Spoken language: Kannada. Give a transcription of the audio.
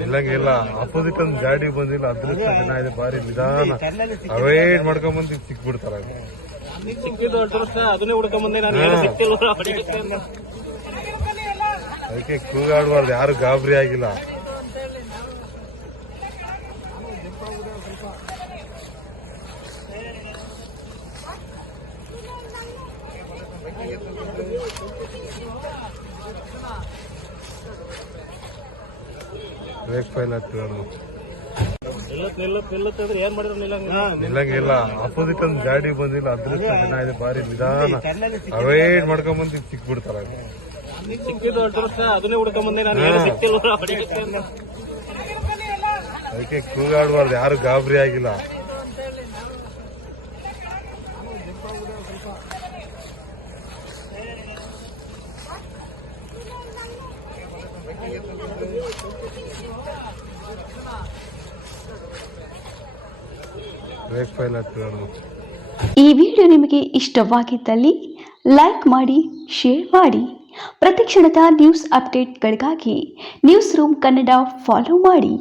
ನಿಲ್ಲಂಗಿಲ್ಲ ಅಪೋಸಿಟ್ ಒಂದು ಗಾಡಿ ಬಂದಿಲ್ಲ. ಅದೃಷ್ಟ ಜನ ಇದೆ ಬಾರಿ ನಿಧಾನ. ಅವಾಯ್ಡ್ ಮಾಡ್ಕೊಂಡ್ ಬಂದು ಸಿಕ್ಬಿಡ್ತಾರ ಸಿಕ್ಕಿದ್ದು ಅದೃಷ್ಟ ಅದನ್ನೇ ಹುಡ್ಕೊಂಡ್ ಬಂದೆ ನಾನು. ಅದಕ್ಕೆ ಕೂಗಾಡ್ಬಾರ್ದು. ಯಾರು ಗಾಬರಿ ಆಗಿಲ್ಲ. ಬ್ರೇಕ್ ಫೈಲ್ ಹತ್ತಿರೋದು ನಿಲ್ಲಂಗಿಲ್ಲ. ಅಪೋಸಿಟ್ ಒಂದು ಗಾಡಿ ಬಂದಿಲ್ಲ ಅದೃಷ್ಟ ಜನ ಇದೆ ಬಾರಿ ನಿಧಾನ. ಅವಾಯ್ಡ್ ಮಾಡ್ಕೊಂಡ್ ಬಂದು ಸಿಕ್ಬಿಡ್ತಾರ. ಅದಕ್ಕೆ ಕೂಗಾಡ್ಬಾರ್ದು ಯಾರು ಗಾಬರಿ ಆಗಿಲ್ಲ. ಈ ವಿಡಿಯೋ ನಿಮಗೆ ಇಷ್ಟವಾಗಿದ್ದಲ್ಲಿ ಲೈಕ್ ಮಾಡಿ, ಶೇರ್ ಮಾಡಿ. ಪ್ರತಿಕ್ಷಣದ ನ್ಯೂಸ್ ಅಪ್ಡೇಟ್ಗಳಿಗಾಗಿ ನ್ಯೂಸ್ ರೂಮ್ ಕನ್ನಡ ಫಾಲೋ ಮಾಡಿ.